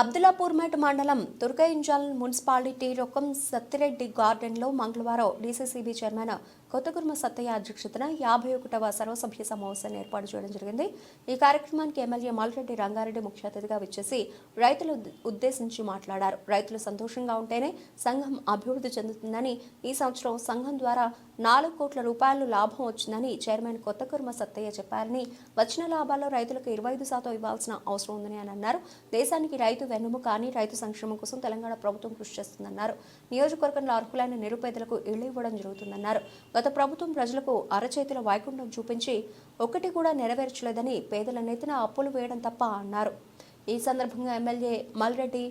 అబ్దుల్లాపూర్మేట్ మండలం తుర్కయింజల్ మున్సిపాలిటీ రొక్కం సత్తిరెడ్డి గార్డెన్లో మంగళవారం డీసీసీబీ చైర్మన్ కొత్తగుర్మ సత్తయ్య అధ్యక్షతన యాభై ఒకటవ సర్వసభ్య సమావేశాన్ని ఏర్పాటు చేయడం జరిగింది. ఈ కార్యక్రమానికి ఎమ్మెల్యే మల్రెడ్డి రంగారెడ్డి ముఖ్య అతిథిగా విచ్చేసి రైతులు ఉద్దేశించి మాట్లాడారు. రైతులు సంతోషంగా ఉంటేనే సంఘం అభివృద్ధి చెందుతుందని ఈ సంవత్సరం సంఘం ద్వారా నాలుగు కోట్ల రూపాయలు లాభం వచ్చిందని చైర్మన్ కొత్తకుర్మ సత్తయ్య చెప్పారని వచ్చిన లాభాల్లో రైతులకు ఇరవై ఐదు శాతం ఇవ్వాల్సిన అవసరం ఉందని ఆయన అన్నారు. దేశానికి రైతు వెన్నుము కానీ రైతు సంక్షేమం కోసం తెలంగాణ ప్రభుత్వం కృషి చేస్తుందన్నారు. నియోజకవర్గంలో అర్హులైన నిరుపేదలకు ఇళ్ళు ఇవ్వడం జరుగుతుందన్నారు. గత ప్రభుత్వం ప్రజలకు అరచేతుల వైకుంఠం చూపించి ఒకటి కూడా నెరవేర్చలేదని పేదల నెత్తిన అప్పులు వేయడం తప్ప అన్నారు. ఈ సందర్భంగా ఎమ్మెల్యే మల్రెడ్డి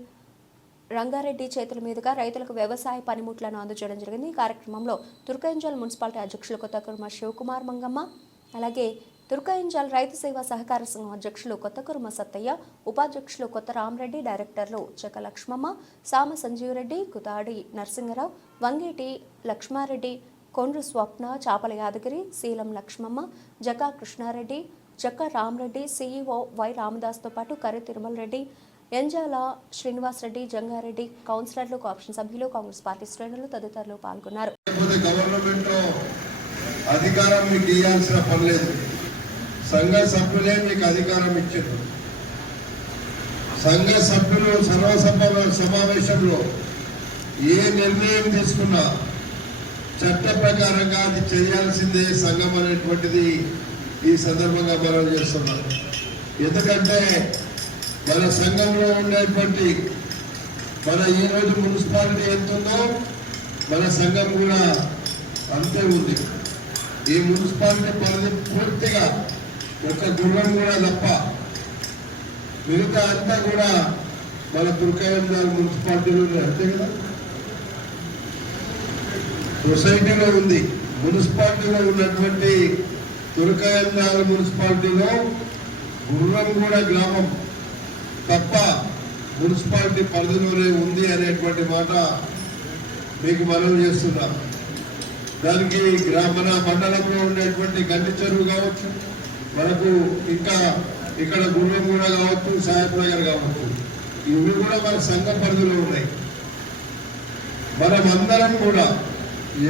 రంగారెడ్డి చేతుల మీదుగా రైతులకు వ్యవసాయ పనిముట్లను అందజేయడం జరిగింది. ఈ కార్యక్రమంలో తుర్కయింజల్ మున్సిపాలిటీ అధ్యక్షులు కొత్త కుర్మ శివకుమార్ మంగమ్మ అలాగే తుర్కయింజల్ రైతు సేవా సహకార సంఘం అధ్యక్షులు కొత్త కుర్మ సత్తయ్య ఉపాధ్యక్షులు కొత్త రామరెడ్డి డైరెక్టర్లు చెక్క లక్ష్మమ్మ సామ సంజీవరెడ్డి కుతాడి నరసింగరావు వంగేటి లక్ష్మారెడ్డి కొండ్రు స్వప్న చాపల యాదగిరి శీలం లక్ష్మమ్మ జకా కృష్ణారెడ్డి జక్క రామరెడ్డి సీఈఓ వై రామదాస్తో పాటు కర్రి తిరుమల రెడ్డి ఎంజాల శ్రీనివాస్ రెడ్డి జంగారెడ్డి కౌన్సిలర్లు కాప్షన్ సభ్యులు కాంగ్రెస్ పార్టీ శ్రేణులు తదితరులు పాల్గొన్నారు. లేకపోతే అధికారం మీకు ఇవ్వాల్సిన పని లేదు. సంఘ సభ్యులే మీకు అధికారం ఇచ్చారు. సంఘ సభ్యులు సర్వసభ సమావేశంలో ఏ నిర్ణయం తీసుకున్నా చట్ట ప్రకారంగా అది చేయాల్సిందే సంఘం అనేటువంటిది ఈ సందర్భంగా మనం చేస్తున్నాం. ఎందుకంటే మన సంఘంలో ఉండేటువంటి మన ఈరోజు రోజు మున్సిపాలిటీ ఎంత ఉందో మన సంఘం కూడా అంతే ఉంది. ఈ మున్సిపాలిటీ పరిధి పూర్తిగా ఒక గుర్రం కూడా తప్ప మిగతా అంతా కూడా మన దుర్గాయంజాల మున్సిపాలిటీలో అంతే కదా? సొసైటీలో ఉంది. మున్సిపాలిటీలో ఉన్నటువంటి తురకాయంజాల మున్సిపాలిటీలో గుర్రంగూడ గ్రామం. తప్ప మున్సిపాలిటీ పరిధిలోనే ఉంది అనేటువంటి మాట మీకు మనవి చేస్తున్నాం. దానికి గ్రామణ మండలంలో ఉండేటువంటి గండి చెరువు కావచ్చు మనకు ఇంకా ఇక్కడ గుర్రంగూడ కావచ్చు సాయప్ నగర్ కావచ్చు. ఇవి కూడా మన సంఘ పరిధిలో ఉన్నాయి. మనమందరం కూడా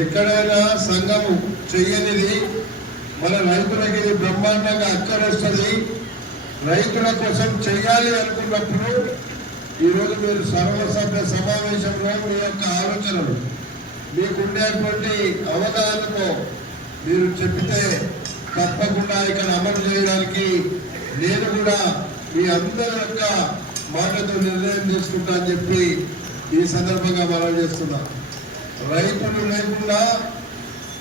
ఎక్కడైనా సంఘము చెయ్యనిది మన రైతులకి బ్రహ్మాండంగా అక్కరొస్తుంది. రైతుల కోసం చేయాలి అనుకున్నప్పుడు ఈరోజు మీరు సర్వసభ్య సమావేశంలో మీ యొక్క ఆలోచనలు మీకుండేటువంటి అవగాహనతో మీరు చెప్తే తప్పకుండా ఇక్కడ అమలు చేయడానికి నేను కూడా మీ అందరి యొక్క మాటతో నిర్ణయం తీసుకుంటా అని చెప్పి ఈ సందర్భంగా మనం చేస్తున్నా. రైతులు లేకుండా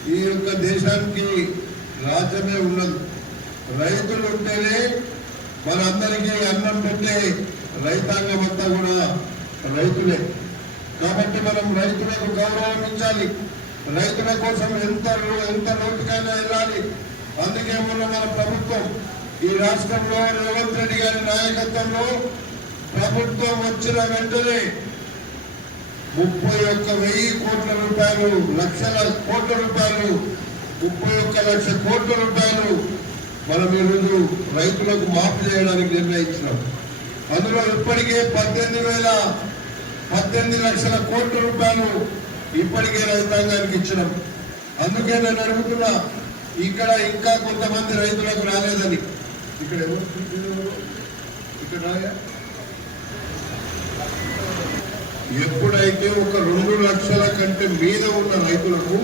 ఈ యొక్క దేశానికి రాజ్యమే ఉండదు. రైతులు ఉంటేనే మనందరికీ అన్నం పెట్టే రైతాంగం అంతా కూడా రైతులే. కాబట్టి మనం రైతులకు గౌరవం ఇచ్చాలి రైతుల కోసం ఎంత ఎంత లోతుకైనా వెళ్ళాలి. అందుకే మొన్న మన ప్రభుత్వం ఈ రాష్ట్రంలో రేవంత్ రెడ్డి గారి నాయకత్వంలో ప్రభుత్వం వచ్చిన వెంటనే ముప్పై ఒక్క వెయ్యి కోట్ల రూపాయలు లక్షల కోట్ల రూపాయలు ముప్పై ఒక్క లక్ష కోట్ల రూపాయలు మనం ఈరోజు రైతులకు మాఫీ చేయడానికి నిర్ణయించినాం. అందులో ఇప్పటికే పద్దెనిమిది వేల పద్దెనిమిది లక్షల కోట్ల రూపాయలు ఇప్పటికే రైతాంగానికి ఇచ్చినాం. అందుకే నేను అడుగుతున్నా ఇక్కడ ఇంకా కొంతమంది రైతులకు రాలేదని. ఇక్కడ ఎవరు ఇక్కడ ఎప్పుడైతే ఒక రెండు లక్షల కంటే మీద ఉన్న రైతులకు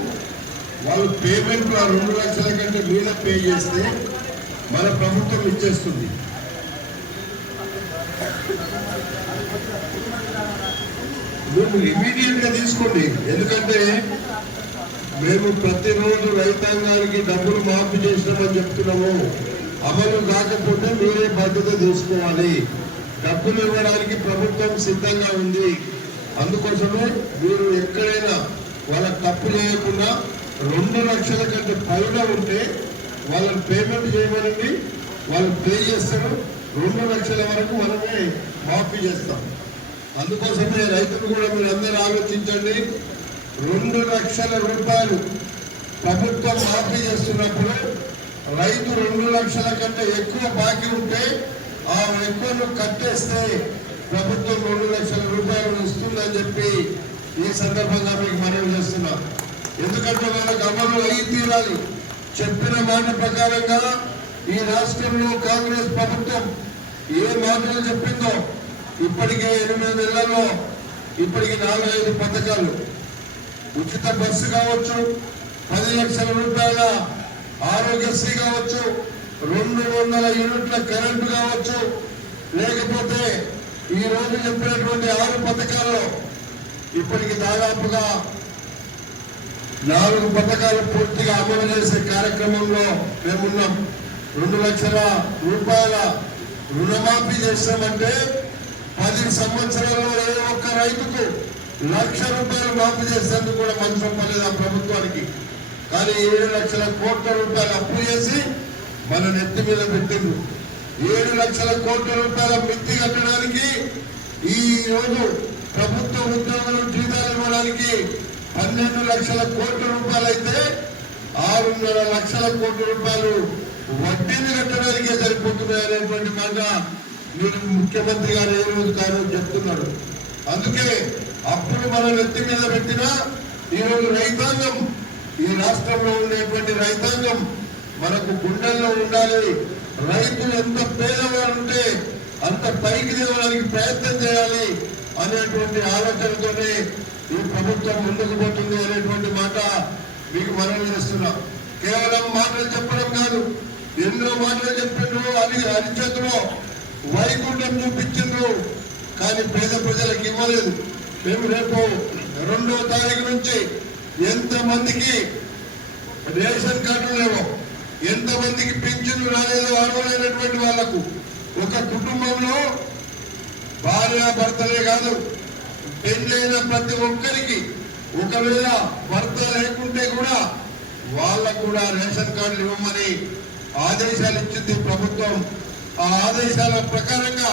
వాళ్ళు పేమెంట్ ఆ రెండు లక్షల కంటే మీద పే చేస్తే మన ప్రభుత్వం ఇచ్చేస్తుంది. నువ్వు ఇమీడియట్గా తీసుకోండి. ఎందుకంటే మేము ప్రతిరోజు రైతాంగానికి డబ్బులు మాఫీ చేసినామని చెప్తున్నాము. అమలు కాకపోతే మీరే బాధ్యత తీసుకోవాలి. డబ్బులు ఇవ్వడానికి ప్రభుత్వం సిద్ధంగా ఉంది. అందుకోసమే మీరు ఎక్కడైనా వాళ్ళకి తప్పు చేయకుండా రెండు లక్షల కంటే పైన ఉంటే వాళ్ళని పేమెంట్ చేయమనండి. వాళ్ళు పే చేస్తారు. రెండు లక్షల వరకు మనమే మాఫీ చేస్తాం. అందుకోసమే రైతులు కూడా మీరు అందరూ ఆలోచించండి. రెండు లక్షల రూపాయలు ప్రభుత్వం మాఫీ చేస్తున్నప్పుడు రైతు రెండు లక్షల కంటే ఎక్కువ బాకీ ఉంటే ఆ ఎక్కువను కట్టేస్తే ప్రభుత్వం రెండు లక్షల రూపాయలు ఇస్తుందని చెప్పి ఈ సందర్భంగా మీకు మనవి చేస్తున్నాం. ఎందుకంటే వాళ్ళకి అమలు అయి తీరాలి. చెప్పిన మాట ప్రకారంగా ఈ రాష్ట్రంలో కాంగ్రెస్ ప్రభుత్వం ఏ మాటలు చెప్పిందో ఇప్పటికే ఎనిమిది నెలల్లో ఇప్పటికి నాలుగైదు పథకాలు. ఉచిత బస్సు కావచ్చు పది లక్షల రూపాయల ఆరోగ్యశ్రీ కావచ్చు రెండు వందల యూనిట్ల కరెంటు కావచ్చు. లేకపోతే ఈ రోజు చెప్పినటువంటి ఆరు పథకాల్లో ఇప్పటికి దాదాపుగా నాలుగు పథకాలు పూర్తిగా అమలు చేసే కార్యక్రమంలో మేమున్నాం. రెండు లక్షల రూపాయల రుణమాఫీ చేస్తామంటే పది సంవత్సరాల్లో ఏ ఒక్క రైతుకు లక్ష రూపాయలు మాఫీ చేసేందుకు కూడా మంచం పడలేదు ఆ ప్రభుత్వానికి. కానీ ఏడు లక్షల కోట్ల రూపాయలు అప్పు చేసి మన నెత్తి మీద పెట్టిండు ఏడు లక్షల కోట్ల రూపాయల మిత్తి కట్టడానికి ఈ రోజు ప్రభుత్వ ఉద్యోగులు జీతాలు ఇవ్వడానికి పన్నెండు లక్షల కోట్ల రూపాయలు అయితే ఆరున్నర లక్షల కోట్ల రూపాయలు వడ్డీని కట్టడానికే సరిపోతున్నాయి అనేటువంటి మాట మీరు ముఖ్యమంత్రి గారు ఏ రోజు కాదు చెప్తున్నారు. అందుకే అప్పులు మన వ్యక్తి మీద పెట్టిన ఈరోజు రైతాంగం ఈ రాష్ట్రంలో ఉండేటువంటి రైతాంగం మనకు గుండెల్లో ఉండాలి. రైతులు ఎంత పేదవారు ఉంటే అంత పైకి దిగడానికి ప్రయత్నం చేయాలి. అనేటువంటి ఆలోచనతోనే ఈ ప్రభుత్వం ముందుకు పోతుంది అనేటువంటి మాట మీకు మనవి చేస్తున్నా కేవలం మాటలు చెప్పడం కాదు ఎన్నో మాటలు చెప్పిండ్రు అది అరిచేతులో వైకుంఠం చూపించిండ్రు కానీ పేద ప్రజలకు ఇవ్వలేదు. మేము రేపు రెండో తారీఖు నుంచి ఎంతమందికి రేషన్ కార్డు లేవో ఎంతమందికి పింఛన్లు రాలేదో అర్హులైనటువంటి వాళ్ళకు ఒక కుటుంబంలో భార్య భర్తలే కాదు పెళ్ళైన ప్రతి ఒక్కరికి ఒకవేళ భర్త లేకుంటే కూడా వాళ్ళకు కూడా రేషన్ కార్డులు ఇవ్వమని ఆదేశాలు ఇచ్చింది ప్రభుత్వం. ఆ ఆదేశాల ప్రకారంగా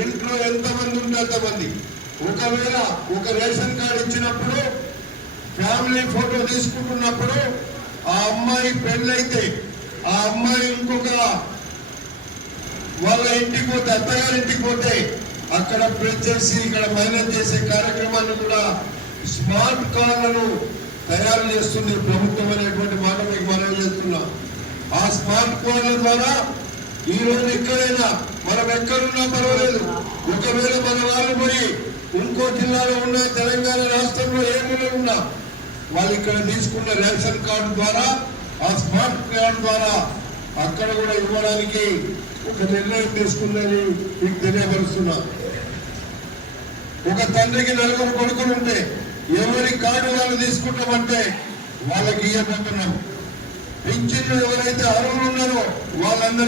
ఇంట్లో ఎంతమంది ఉంటే అంతమంది. ఒకవేళ ఒక రేషన్ కార్డు ఇచ్చినప్పుడు ఫ్యామిలీ ఫోటో తీసుకుంటున్నప్పుడు ఆ అమ్మాయి పెళ్ళైతే ఆ అమ్మాయి ఇంకొక వాళ్ళ ఇంటికి పోతే అత్తగారి ఇంటికి పోతే అక్కడ ప్రింట్ చేసి ఇక్కడ మైనస్ చేసే కార్యక్రమాన్ని కూడా స్మార్ట్ కార్డులను తయారు చేస్తుంది ప్రభుత్వం అనేటువంటి మాట మీకు మనం చేస్తున్నా ఆ స్మార్ట్ కార్డుల ద్వారా ఈ రోజు ఎక్కడైనా మనం ఎక్కడున్నా పర్వాలేదు. ఒకవేళ మన వాళ్ళు పోయి ఇంకో జిల్లాలో ఉన్న తెలంగాణ రాష్ట్రంలో ఏ ఉన్నా వాళ్ళు ఇక్కడ తీసుకున్న రేషన్ కార్డు ద్వారా ఆ స్మార్ట్ కార్డు ద్వారా అక్కడ కూడా ఇవ్వడానికి ఒక నిర్ణయం తీసుకుందని మీకు తెలియపరుస్తున్నా. ఒక తండ్రికి నలుగురు కొడుకులు ఉంటే ఎవరి కార్డు వాళ్ళు తీసుకుంటామంటే వాళ్ళకి ఇవ్వబోతున్నాం పింఛన్లు ఎవరైతే అర్హులు ఉన్నారో వాళ్ళందరికీ